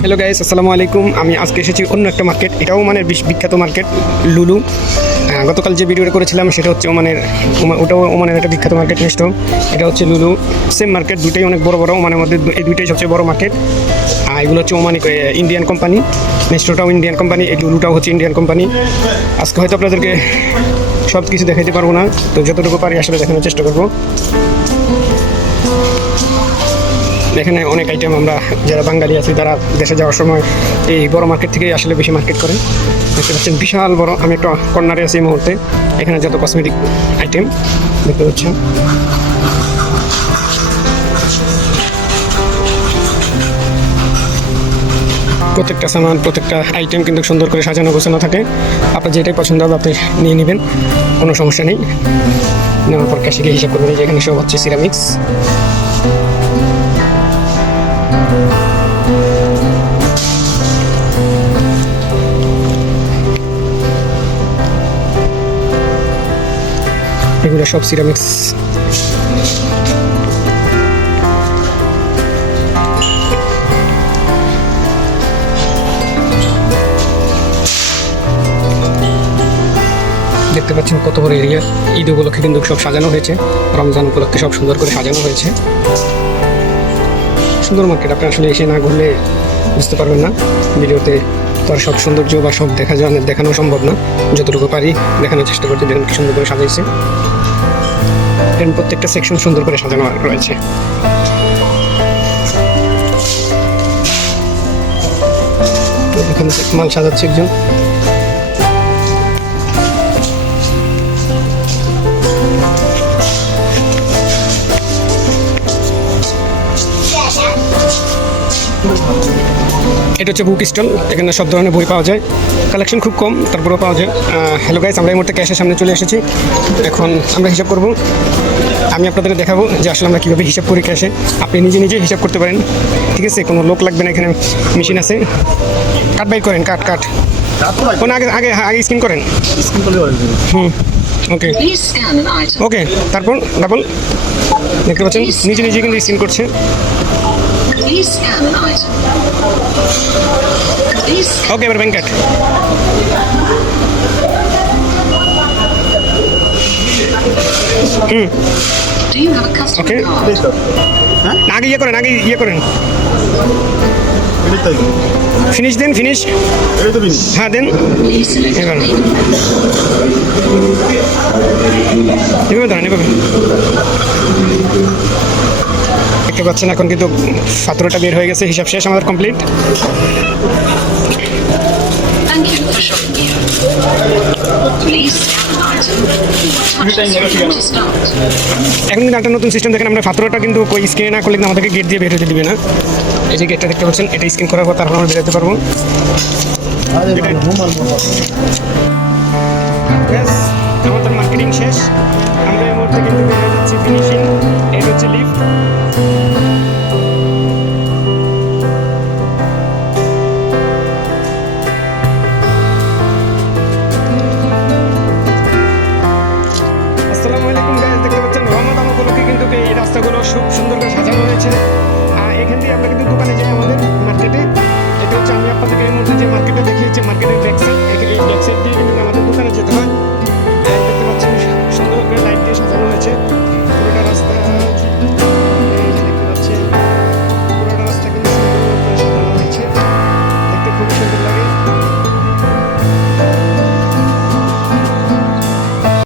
Hello guys আসসালামু আলাইকুম। আমি আজকে এসেছি অন্য একটা মার্কেট এটাও মানে বিখ্যাত মার্কেট লুলু। গতকাল যে ভিডিওটা করেছিলাম, সেটা হচ্ছে ওমানের ওমা- ওটাও ওমানের একটা বিখ্যাত মার্কেট নেক্সট এটা হচ্ছে লুলু। সেম মার্কেট দুটোই অনেক বড় বড়, ওমানের মধ্যে এই দুইটাই সবচেয়ে বড় মার্কেট আর এগুলো হচ্ছে ওমানি ইন্ডিয়ান কোম্পানি নেক্সটটাও ইন্ডিয়ান কোম্পানি এই লুলুটাও হচ্ছে ইন্ডিয়ান কোম্পানি আজকে হয়তো আপনাদেরকে সব কিছু দেখাতে পারব না, তো যতটুকু পারি আসলে দেখানোর চেষ্টা করব। এখানে অনেক আইটেম আমরা, যারা বাঙালি আছি, তারা দেশে যাওয়ার সময় এই বড় মার্কেট থেকে আসলে বেশি মার্কেট করে দেখতে পাচ্ছেন, বিশাল বড়, আমি একটা কর্নারে আছি এই মুহূর্তে। এখানে যত কসমেটিক আইটেম দেখতে পাচ্ছেন। প্রত্যেকটা সামান, প্রত্যেকটা আইটেম কিন্তু সুন্দর করে সাজানো, গোছানো থাকে। আপনার যেটাই পছন্দ হবে, আপনি নিয়ে নেবেন। কোনো সমস্যা নেই। নেওয়ার পর ক্যাশে গিয়ে হিসাব করবেন যে এখানে সব হচ্ছে সিরামিক্স এগুলো সব সিরামিক্স দেখতে পাচ্ছেন কত বড় এরিয়া ঈদ উপলক্ষে কিন্তু সব সাজানো হয়েছে। রমজান উপলক্ষে সব সুন্দর করে সাজানো হয়েছে। সুন্দর মার্কেট আপনি আসলে এসে না ঘুরলে বুঝতে পারবেন না। ভিডিওতে তো সব সৌন্দর্য বা সব দেখা যায়, দেখানো সম্ভব না। যতটুকু পারি দেখানোর চেষ্টা করতে দেখুন কি সুন্দর করে সাজাইছে। এর প্রত্যেকটা সেকশন সুন্দর করে সাজানো রয়েছে। মাল সাজাচ্ছে একজন। এটা হচ্ছে বুক স্টল, এখানে সব ধরনের বই পাওয়া যায়। কালেকশন খুব কম, তারপরেও পাওয়া যায়। হ্যালো গাইস আমরা এই মুহূর্তে ক্যাশের সামনে চলে এসেছি। এখন আমরা হিসাব করব। আমি আপনাদের দেখাবো যে আসলে আমরা কীভাবে হিসাব করি ক্যাশে আপনি নিজে নিজে হিসাব করতে পারেন। ঠিক আছে, কোনো লোক লাগবে না, এখানে মেশিন আছে। কাট বাই করেন, কাট কাট। কোন আগে আগে আগে স্ক্রিন করেন। হুম ওকে. ওকে তারপর ডাবল দেখতে পাচ্ছেন, নিজে নিজে কিন্তু স্ক্রিন করছে। Please scan an item. Please scan. Okay এবার bank cut Do you have a customer Okay. card? আগে ইয়ে করেন আগে ইয়ে করেন ফিনিশ দেন ফিনিশ হ্যাঁ দেন method. এভাবে ধরেন এভাবে দেখতে পাচ্ছেন এখন কিন্তু ফাতরটা বের হয়ে গেছে হিসাব শেষ আমাদের কমপ্লিট. এখন কিন্তু একটা নতুন সিস্টেম দেখেন আমরা ফাতরটা কিন্তু ওই স্ক্রিনে না করলে আমাদেরকে গেট দিয়ে বের হতে দিবে না। এই যে গেটটা দেখতে পাচ্ছেন এটা স্ক্রিন করার পর তারপর আমরা বেরোতে পারব। আমাদের মার্কেটিং শেষ। আমরা এই মুহূর্তে কিন্তু বের হয়ে যাচ্ছি ফিনিশিং সুন্দর করে সাজানো হয়েছে। এখান দিয়ে আমরা কিন্তু দোকানে যাই